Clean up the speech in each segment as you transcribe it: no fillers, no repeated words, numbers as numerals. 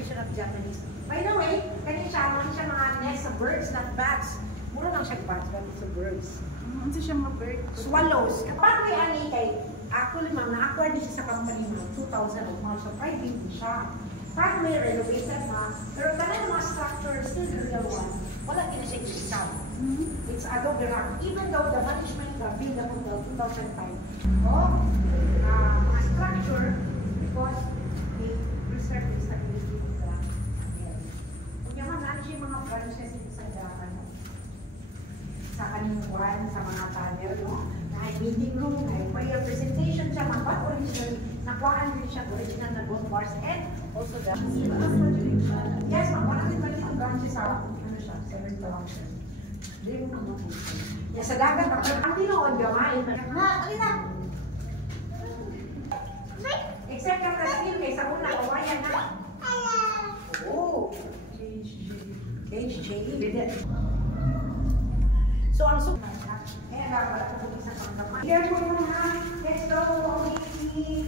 version of Japanese. By the way, kanina siya mga nest sa birds, not bats. Mura lang siya bats, but it's a birds. Ano siya mga bird? Swallows. Kapag may ani kay, actually ma'am, na-acquire din siya sa company mo, 2,000 of months, so private din siya. Pag may renovated na, pero kanina mga structures, still the real one, wala din siya isa. It's adobe rock. Even though the management built the hotel 2005, mga structure, because they reserve the stability of the area. Kung naman, ano siya mga branches sa kanimuan, sa mga tunnel, no? May meeting room, may prayer presentation siya, mga original, nakuhaan din siya, original na gold bars, and also the... Yes, ma'am, 122 branches sa, ano siya, 7 branches. Dream naman po. Yes, sa dagat, ang tinood gamain. Alina! Except yung Brazil, may sa una, kawayan na. Oo. HJ. So, ang super. Eh, wala ko po isang panggaman. Here po muna. Let's go. Okay.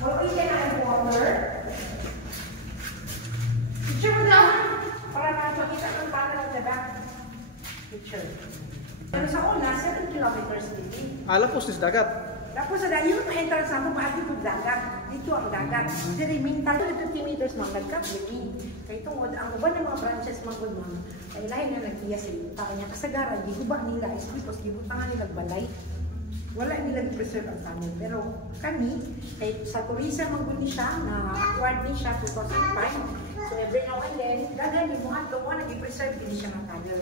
Okay, siya na ang water. Picture mo lang. Para makita kung paano lang the back. Picture. Pero sa una, 7 kilometers din. Alapos is dagat. Tapos sa dayo, yung entrance mo, paagi po dagat. Dito ang dagat. The remaining 50 meters mga nagkakbili. Kaya itong ang uban ng mga branches mga mga ay lahi na nagtiya sa ita kanya kasagaran, giguba nila is because gibutangan nila balay. Wala nila preserve ang tunnel. Pero kami, kay sa tourism maguni siya, na acquired ni siya 2005. So every now and then, daghan yung mga doon, nag-preserve din siya ng tunnel.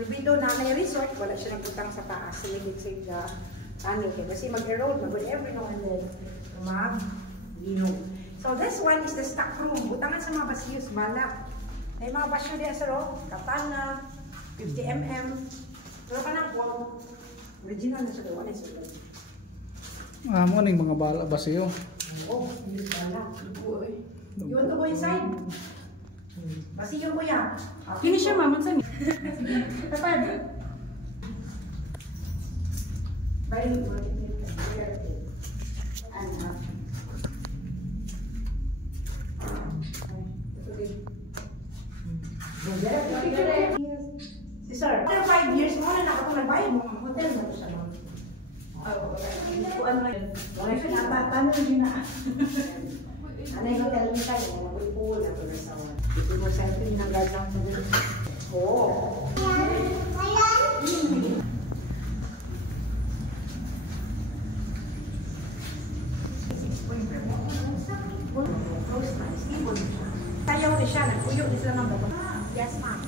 Even though na may resort, wala siya nagbutang sa taas. Sila save the tunnel. Kasi mag-erode, every now and then, mag-linog. So this one is the stock room. Butangan sa mga basiyos, balak. May mga basyo diya sa road, katana, 50 mm. Pero ka nang wall, original na sa gawa na sulat. Mo ning mga bala basiyo. Oo, yung bala. You want to go inside? Basiyo ko yan. Kini siya mama sa ni. Kapag? Bye. Si sir, after 5 years, mo na ako nagbayad mo ang hotel na siya. Kuan mo yun. Wala siya natatano din na. Ano yung hotel niya tayo? May pool na ito na sa one. Ito mo sa ito yung nagagawang sa dito. Oo. Sayaw ni siya, nagpuyo ni sila ng baba. Yes, ma'am.